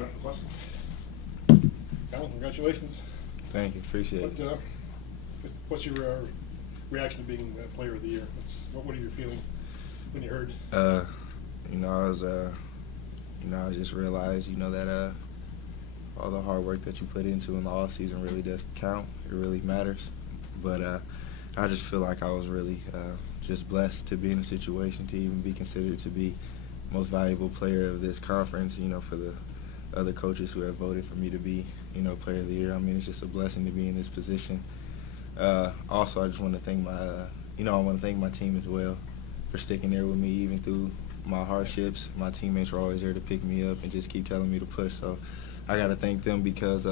open up for questions. Alan, congratulations. Thank you, appreciate it. What's your reaction to being Player of the Year? What are you feeling when you heard? I just realized, that all the hard work that you put into in the off season really does count. It really matters. But I just feel like I was really just blessed to be in a situation to even be considered to be most valuable player of this conference. For the other coaches who have voted for me to be, Player of the Year. I mean, it's just a blessing to be in this position. Also, I just want to thank my team as well for sticking there with me even through my hardships. My teammates were always there to pick me up and just keep telling me to push. So I got to thank them because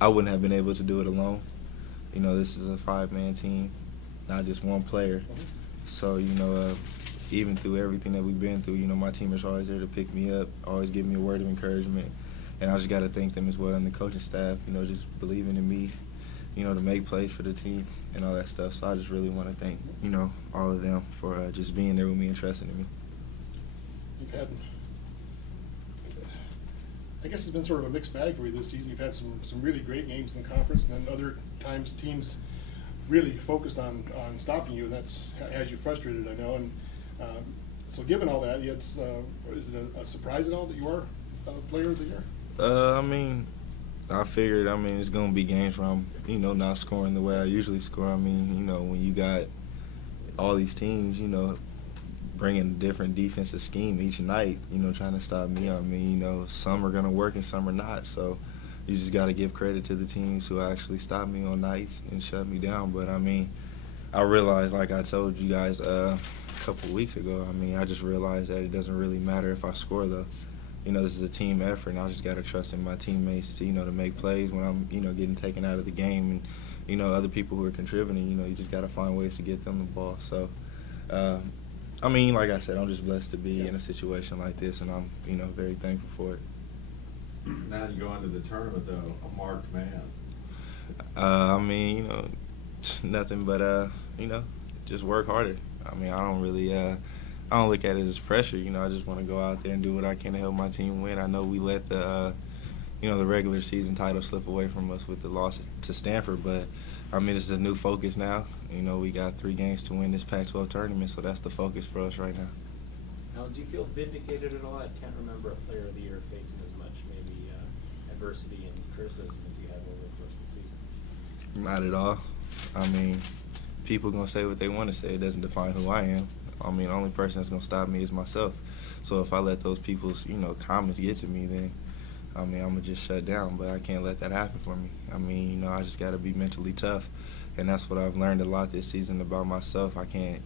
I wouldn't have been able to do it alone. This is a 5-man team, not just one player. So, even through everything that we've been through, my teammates are always there to pick me up, always give me a word of encouragement. And I just got to thank them as well and the coaching staff, just believing in me, to make plays for the team and all that stuff. So I just really want to thank, all of them for just being there with me and trusting in me. I guess it's been sort of a mixed bag for you this season. You've had some really great games in the conference, and then other times teams really focused on stopping you, and that's has you frustrated, I know. And so given all that, is it a surprise at all that you are Player of the Year? I figured, it's going to be games where I'm, not scoring the way I usually score. When you got all these teams, bringing a different defensive scheme each night, trying to stop me. Some are going to work and some are not. So you just got to give credit to the teams who actually stop me on nights and shut me down. But, I realized, like I told you guys a couple of weeks ago, I just realized that it doesn't really matter if I score, though. This is a team effort, and I just got to trust in my teammates to, to make plays when I'm, getting taken out of the game. And, other people who are contributing, you just got to find ways to get them the ball. So, like I said, I'm just blessed to be in a situation like this, and I'm, very thankful for it. Now you go into the tournament, though, a marked man. Nothing but, just work harder. I don't really I don't look at it as pressure. I just want to go out there and do what I can to help my team win. I know we let the regular season title slip away from us with the loss to Stanford, but it's a new focus now. We got 3 games to win this Pac-12 tournament, so that's the focus for us right now. Now, do you feel vindicated at all? I can't remember a Player of the Year facing as much maybe adversity and criticism as you have over the course of the season. Not at all. People are going to say what they want to say. It doesn't define who I am. The only person that's going to stop me is myself. So if I let those people's, comments get to me, then, I'm going to just shut down. But I can't let that happen for me. I just got to be mentally tough. And that's what I've learned a lot this season about myself. I can't,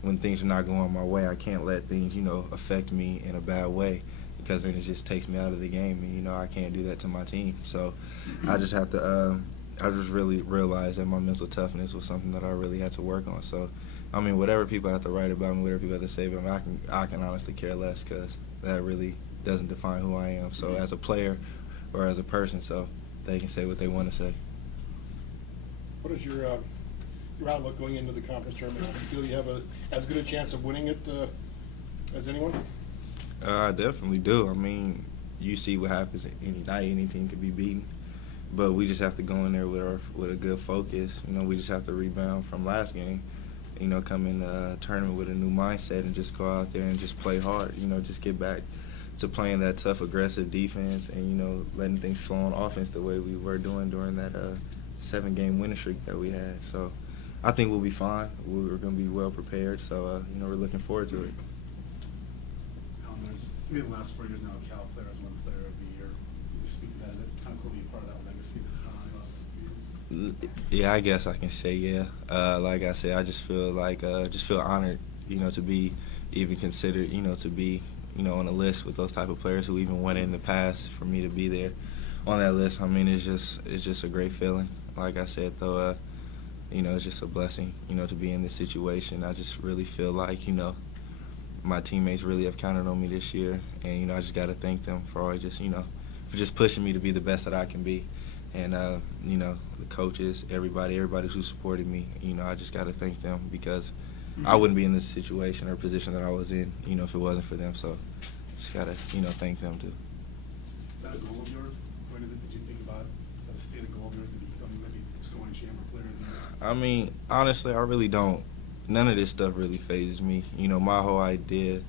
when things are not going my way, I can't let things, affect me in a bad way, because then it just takes me out of the game. And, I can't do that to my team. So I just have to, I just really realized that my mental toughness was something that I really had to work on. So, whatever people have to write about me, whatever people have to say about me, I can honestly care less, because that really doesn't define who I am. So as a player or as a person, so they can say what they want to say. What is your outlook going into the conference tournament? Do you feel you have as good a chance of winning it as anyone? I definitely do. You see what happens any night. Any team can be beaten. But we just have to go in there with a good focus. We just have to rebound from last game. Come in the tournament with a new mindset and just go out there and just play hard. Just get back to playing that tough, aggressive defense and, letting things flow on offense the way we were doing during that 7-game winning streak that we had. So I think we'll be fine. We're going to be well prepared. So, we're looking forward to it. There's 3 of the last 4 years now, Cal Player has won Player of the Year. Can you speak to that? Is it kind of cool to be part of that legacy that's gone on the last few years? Yeah, I guess I can say yeah. Like I said, I just feel honored, to be even considered, to be, on a list with those type of players who even won it in the past. For me to be there on that list, it's just a great feeling. Like I said, though, it's just a blessing, to be in this situation. I just really feel like, my teammates really have counted on me this year, and I just got to thank them for always just, for just pushing me to be the best that I can be. And the coaches, everybody who supported me, I just got to thank them, because I wouldn't be in this situation or position that I was in, if it wasn't for them. So just got to, thank them too. that a goal of yours? Or did you think about, is that a stated goal of yours to become maybe scoring chamber player of the year? I mean, honestly, I really don't. None of this stuff really phases me. You know, my whole idea,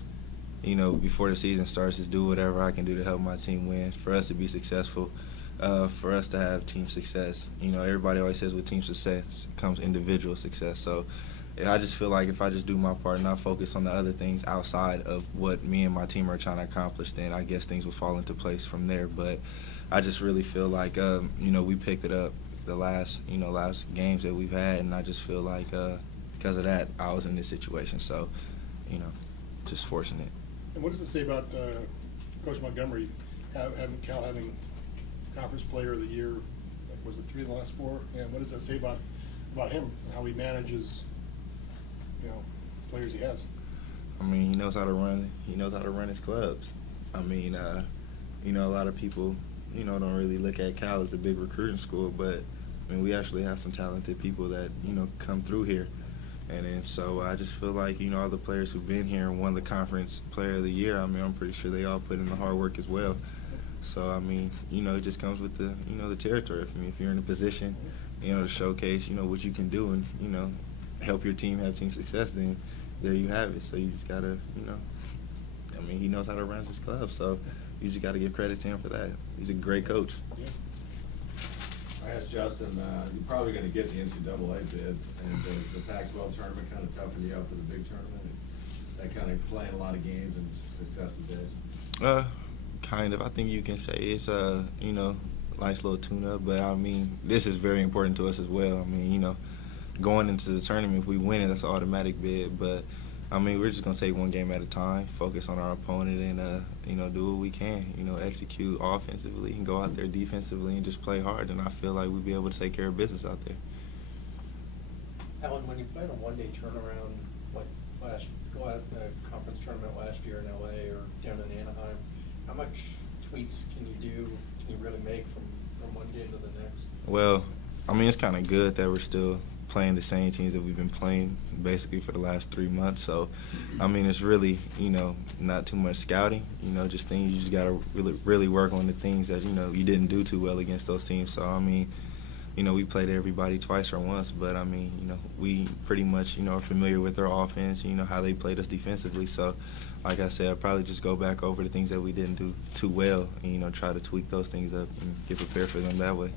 you know, before the season starts is do whatever I can do to help my team win, for us to be successful, for us to have team success. You know, everybody always says with team success comes individual success. So I just feel like if I just do my part and not focus on the other things outside of what me and my team are trying to accomplish, then I guess things will fall into place from there. But I just really feel like, you know, we picked it up the last games that we've had, and I just feel like because of that, I was in this situation. So, you know, just fortunate. And what does it say about Coach Montgomery having conference player of the year? Like, was it 3 of the last 4? And what does that say about him and how he manages, you know, players he has? I mean, he knows how to run. He knows how to run his clubs. I mean, you know, a lot of people, you know, don't really look at Cal as a big recruiting school, but I mean, we actually have some talented people that, you know, come through here. And then so I just feel like, you know, all the players who've been here and won the conference player of the year, I mean, I'm pretty sure they all put in the hard work as well. So, I mean, you know, it just comes with the, you know, the territory. I mean, if you're in a position, you know, to showcase, you know, what you can do and, you know, help your team have team success, then there you have it. So you just got to, you know, I mean, he knows how to run his club. So you just got to give credit to him for that. He's a great coach. Yeah. I asked Justin, you're probably going to get the NCAA bid, and does the Pac-12 tournament kind of toughen you up for the big tournament? And that kind of playing a lot of games and successive days? Kind of. I think you can say it's you know, nice little tune-up, but I mean, this is very important to us as well. I mean, you know, going into the tournament, if we win it, that's an automatic bid, but I mean, we're just going to take one game at a time, focus on our opponent, and, you know, do what we can, you know, execute offensively and go out there defensively and just play hard, and I feel like we'll be able to take care of business out there. Alan, when you played a one-day turnaround, like the conference tournament last year in LA or down in Anaheim, how much tweaks can you really make from one game to the next? Well, I mean, it's kind of good that we're still playing the same teams that we've been playing basically for the last 3 months. So, I mean, it's really, you know, not too much scouting, you know, just things you just got to really work on the things that, you know, you didn't do too well against those teams. So, I mean, you know, we played everybody twice or once, but, I mean, you know, we pretty much, you know, are familiar with their offense, you know, how they played us defensively. So, like I said, I'll probably just go back over the things that we didn't do too well and, you know, try to tweak those things up and get prepared for them that way.